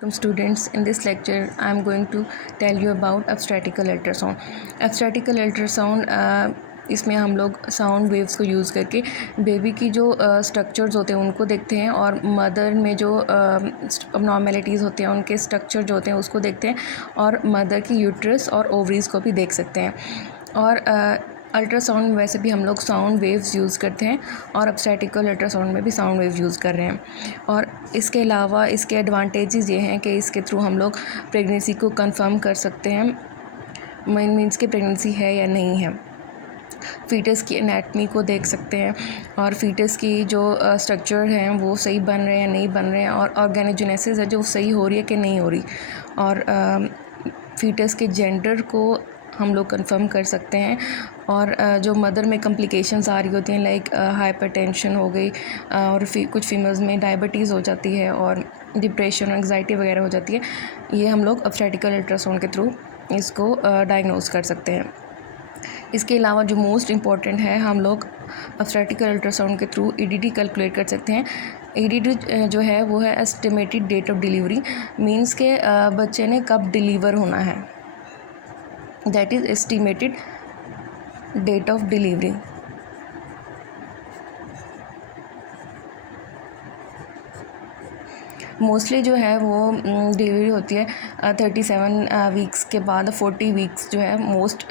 Welcome students, in this lecture I am going to tell you about obstetrical ultrasound. obstetrical ultrasound इसमें हम लोग sound waves को use करके baby की जो स्ट्रक्चर्स होते हैं उनको देखते हैं और मदर में जो अबनॉर्मेलिटीज़ होते हैं उनके स्ट्रक्चर जो होते हैं उसको देखते हैं और मदर की यूट्रस और ओवरीज़ को भी देख सकते हैं। और अल्ट्रासाउंड में वैसे भी हम लोग साउंड वेव्स यूज़ करते हैं और obstetrical अल्ट्रासाउंड में भी साउंड वेव्स यूज़ कर रहे हैं। और इसके अलावा इसके एडवांटेजेस ये हैं कि इसके थ्रू हम लोग प्रेगनेंसी को कंफर्म कर सकते हैं, मीन्स कि प्रेगनेंसी है या नहीं है। फ़ीटस की एनाटमी को देख सकते हैं और फ़ीटस की जो स्ट्रक्चर हैं वो सही बन रहे हैं या नहीं बन रहे हैं, और ऑर्गेनोजेनेसिस है जो सही हो रही है कि नहीं हो रही, और फ़ीटस के जेंडर को हम लोग कंफर्म कर सकते हैं। और जो मदर में कॉम्प्लिकेशंस आ रही होती हैं लाइक हाइपरटेंशन हो गई, और कुछ फीमेल्स में डायबिटीज़ हो जाती है और डिप्रेशन और एंग्जाइटी वगैरह हो जाती है, ये हम लोग obstetrical अल्ट्रासाउंड के थ्रू इसको डायग्नोस कर सकते हैं। इसके अलावा जो मोस्ट इम्पॉर्टेंट है, हम लोग obstetrical अल्ट्रासाउंड के थ्रू EDD कैलकुलेट कर सकते हैं। EDD जो है वो है estimated date of delivery, means के बच्चे ने कब डिलीवर होना है, that is estimated date of delivery. Mostly जो है वो डिलीवरी होती है 37 वीक्स के बाद। 40 वीक्स जो है मोस्ट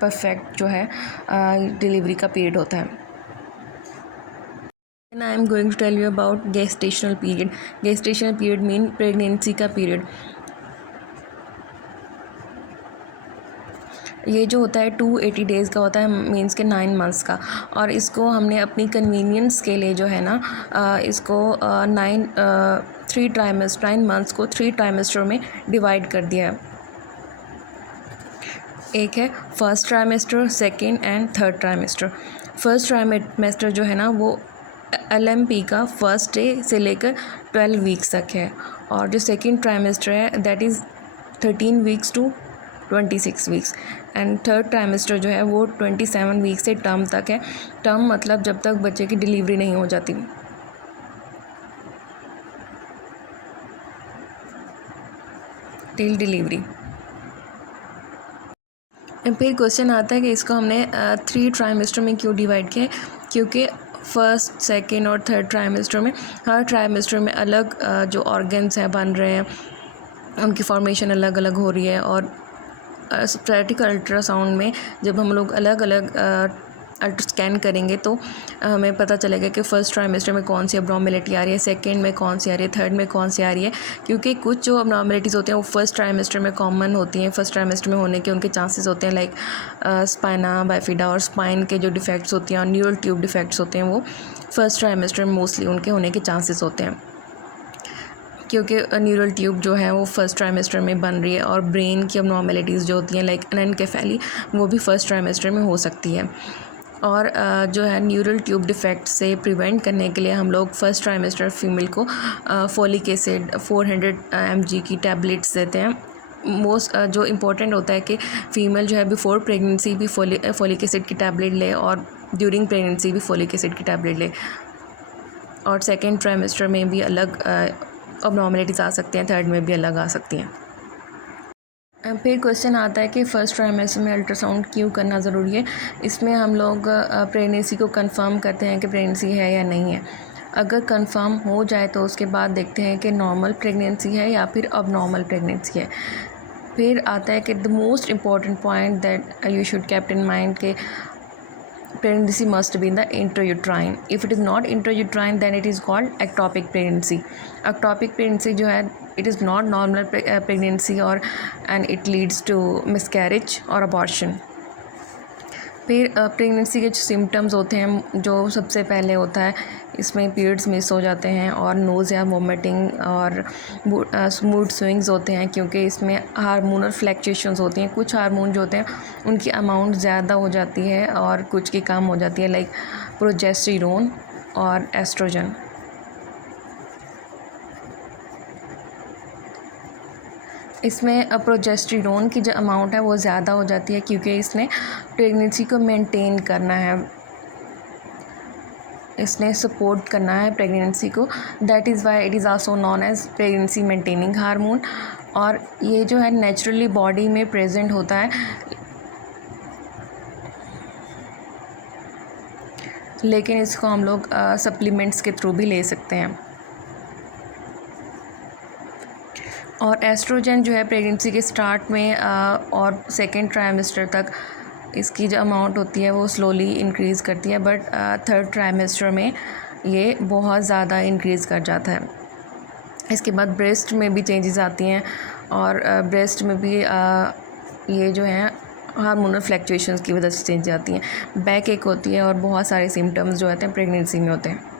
परफेक्ट जो है डिलीवरी का पीरियड होता है। And I am going to tell you about gestational period. Gestational period mean pregnancy का पीरियड। ये जो होता है 280 डेज़ का होता है, मीन्स के 9 मंथ्स का, और इसको हमने अपनी कन्वीनियंस के लिए जो है ना इसको 9 मंथ्स को 3 ट्राइमेस्टर में डिवाइड कर दिया है। एक है first trimester, second and third trimester. First trimester जो है ना वो LMP का फर्स्ट डे से लेकर 12 वीक्स तक है, और जो सेकेंड ट्राइमेस्टर है that is 13 weeks to 26 weeks, and third trimester जो है वो 27 वीक्स से टर्म तक है। टर्म मतलब जब तक बच्चे की डिलीवरी नहीं हो जाती, टिल डिलीवरी। फिर क्वेश्चन आता है कि इसको हमने 3 ट्राइमेस्टर में क्यों डिवाइड किया है, क्योंकि फर्स्ट, सेकेंड और थर्ड ट्राइमेस्टर में हर ट्राइमेस्टर में अलग जो ऑर्गन्स हैं बन रहे हैं, उनकी फॉर्मेशन अलग अलग हो रही है। और obstetrical अल्ट्रासाउंड में जब हम लोग अलग अलग स्कैन करेंगे तो हमें पता चलेगा कि फ़र्स्ट ट्राइमेस्टर में कौन सी अबनॉर्मेलिटी आ रही है, सेकंड में कौन सी आ रही है, थर्ड में कौन सी आ रही है, क्योंकि कुछ जो अबनॉर्मेलिटीज़ होते हैं वो फर्स्ट ट्राइमेस्टर में कॉमन होती हैं, फर्स्ट ट्राइमेस्टर में होने के उनके चांसेस होते हैं, लाइक स्पाइना बाइफिडा और स्पाइन के जो डिफेक्ट्स होते हैं और न्यूरल ट्यूब डिफेक्ट्स होते हैं वो फर्स्ट ट्राइमेस्टर में मोस्टली उनके होने के चांसेस होते हैं, क्योंकि न्यूरल ट्यूब जो है वो फर्स्ट ट्राइमेस्टर में बन रही है। और ब्रेन की अबनॉर्मेलिटीज़ जो होती हैं लाइक एनेनकेफेली वो भी फर्स्ट ट्राइमेस्टर में हो सकती है। और जो है न्यूरल ट्यूब डिफेक्ट से प्रिवेंट करने के लिए हम लोग फर्स्ट ट्राइमेस्टर फीमेल को फोलिक एसिड 400 mg की टैबलेट्स देते हैं। मोस्ट जो इम्पोर्टेंट होता है कि फ़ीमेल जो है बिफोर प्रेगनेंसी भी फोलिक एसिड की टैबलेट ले और ड्यूरिंग प्रेगनेंसी भी फोलिक एसिड की टैबलेट ले, और सेकेंड ट्राइमेस्टर में भी अलग अबनॉर्मेलिटीज़ आ सकती हैं, थर्ड में भी अलग आ सकती हैं। फिर क्वेश्चन आता है कि फ़र्स्ट ट्राइमेस्टर में अल्ट्रासाउंड क्यों करना ज़रूरी है। इसमें हम लोग प्रेगनेंसी को कंफर्म करते हैं कि प्रेगनेंसी है या नहीं है। अगर कंफर्म हो जाए तो उसके बाद देखते हैं कि नॉर्मल प्रेगनेंसी है या फिर अबनॉर्मल प्रेगनेंसी है। फिर आता है कि the most important point that you should keep in mind के pregnancy must be in the intrauterine. If it is not intrauterine then it is called ectopic pregnancy. Ectopic pregnancy जो है it is not normal pregnancy और and it leads to miscarriage और abortion. फिर pregnancy के जो symptoms होते हैं, जो सबसे पहले होता है इसमें पीरियड्स मिस हो जाते हैं और नोज़िया, वोमिटिंग और मूड स्विंग्स होते हैं, क्योंकि इसमें हार्मोनल फ्लैक्चुएशंस होती हैं। कुछ हार्मोन जो होते हैं उनकी अमाउंट ज़्यादा हो जाती है और कुछ की कम हो जाती है, लाइक प्रोजेस्टेरोन और एस्ट्रोजन। इसमें प्रोजेस्टेरोन की जो अमाउंट है वो ज़्यादा हो जाती है, क्योंकि इसने प्रेगनेंसी को मेंटेन करना है। इसने सपोर्ट करना है प्रेगनेंसी को। That is why it is also known as pregnancy maintaining hormone. और ये जो है नेचुरली बॉडी में प्रेजेंट होता है, लेकिन इसको हम लोग सप्लीमेंट्स के थ्रू भी ले सकते हैं। और एस्ट्रोजन जो है प्रेगनेंसी के स्टार्ट में और सेकेंड ट्राइमेस्टर तक इसकी जो अमाउंट होती है वो स्लोली इंक्रीज़ करती है, बट थर्ड ट्राइमेस्टर में ये बहुत ज़्यादा इंक्रीज़ कर जाता है। इसके बाद ब्रेस्ट में भी चेंजेस आती हैं, और ब्रेस्ट में भी ये जो है हार्मोनल फ्लैक्चुएशंस की वजह से चेंज आती हैं। बैक एक होती है और बहुत सारे सिम्टम्स जो होते हैं प्रेगनेंसी में होते हैं।